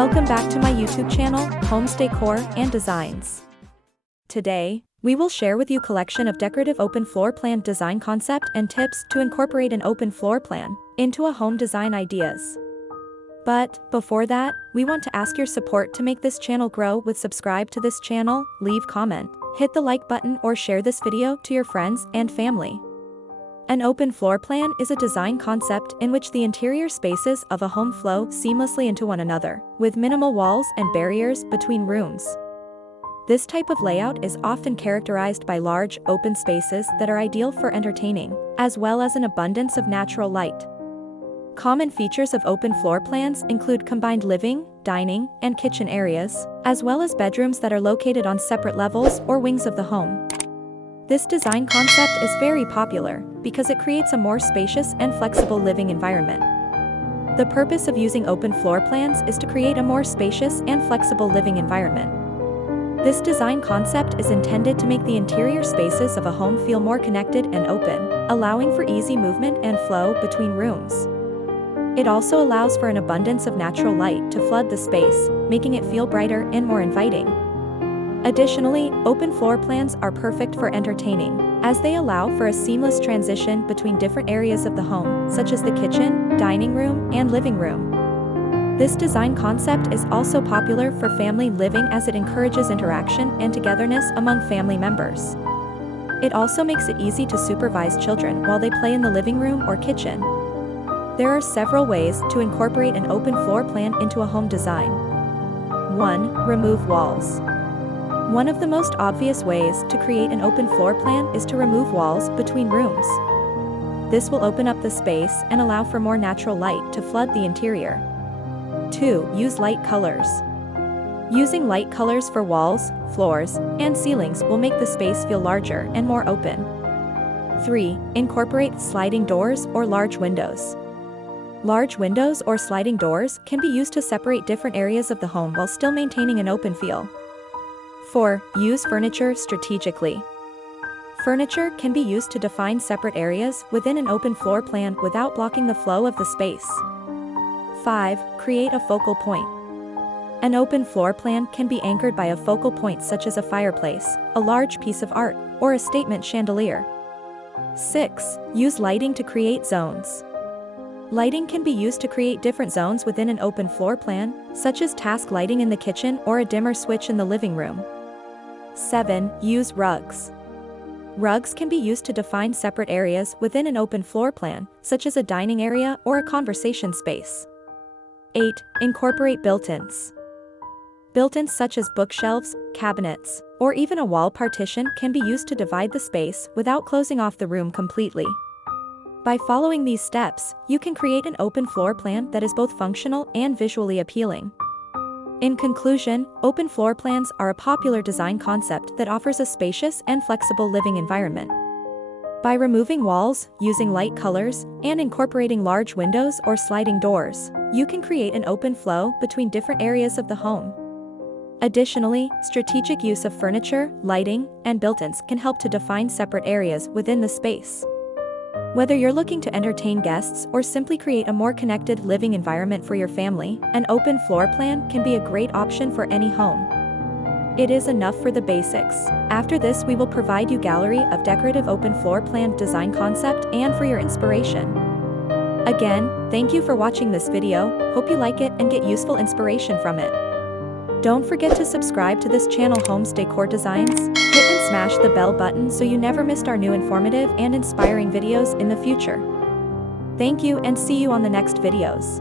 Welcome back to my YouTube channel, Homes Decor and Designs. Today, we will share with you collection of decorative open floor plan design concept and tips to incorporate an open floor plan into a home design ideas. But, before that, we want to ask your support to make this channel grow with subscribe to this channel, leave comment, hit the like button or share this video to your friends and family. An open floor plan is a design concept in which the interior spaces of a home flow seamlessly into one another, with minimal walls and barriers between rooms. This type of layout is often characterized by large, open spaces that are ideal for entertaining, as well as an abundance of natural light. Common features of open floor plans include combined living, dining, and kitchen areas, as well as bedrooms that are located on separate levels or wings of the home. This design concept is very popular because it creates a more spacious and flexible living environment. The purpose of using open floor plans is to create a more spacious and flexible living environment. This design concept is intended to make the interior spaces of a home feel more connected and open, allowing for easy movement and flow between rooms. It also allows for an abundance of natural light to flood the space, making it feel brighter and more inviting. Additionally, open floor plans are perfect for entertaining, as they allow for a seamless transition between different areas of the home, such as the kitchen, dining room, and living room. This design concept is also popular for family living as it encourages interaction and togetherness among family members. It also makes it easy to supervise children while they play in the living room or kitchen. There are several ways to incorporate an open floor plan into a home design. 1. Remove walls. One of the most obvious ways to create an open floor plan is to remove walls between rooms. This will open up the space and allow for more natural light to flood the interior. 2. Use light colors. Using light colors for walls, floors, and ceilings will make the space feel larger and more open. 3. Incorporate sliding doors or large windows. Large windows or sliding doors can be used to separate different areas of the home while still maintaining an open feel. 4. Use furniture strategically. Furniture can be used to define separate areas within an open floor plan without blocking the flow of the space. 5. Create a focal point. An open floor plan can be anchored by a focal point such as a fireplace, a large piece of art, or a statement chandelier. 6. Use lighting to create zones. Lighting can be used to create different zones within an open floor plan, such as task lighting in the kitchen or a dimmer switch in the living room. 7. Use rugs. Rugs can be used to define separate areas within an open floor plan, such as a dining area or a conversation space. 8. Incorporate built-ins. Built-ins such as bookshelves, cabinets, or even a wall partition can be used to divide the space without closing off the room completely. By following these steps, you can create an open floor plan that is both functional and visually appealing. In conclusion, open floor plans are a popular design concept that offers a spacious and flexible living environment. By removing walls, using light colors, and incorporating large windows or sliding doors, you can create an open flow between different areas of the home. Additionally, strategic use of furniture, lighting, and built-ins can help to define separate areas within the space. Whether you're looking to entertain guests or simply create a more connected living environment for your family, an open floor plan can be a great option for any home. It is enough for the basics. After this, we will provide you gallery of decorative open floor plan design concept and for your inspiration. Again, thank you for watching this video, hope you like it and get useful inspiration from it. Don't forget to subscribe to this channel Homes Decor Designs, hit and smash the bell button so you never missed our new informative and inspiring videos in the future. Thank you and see you on the next videos.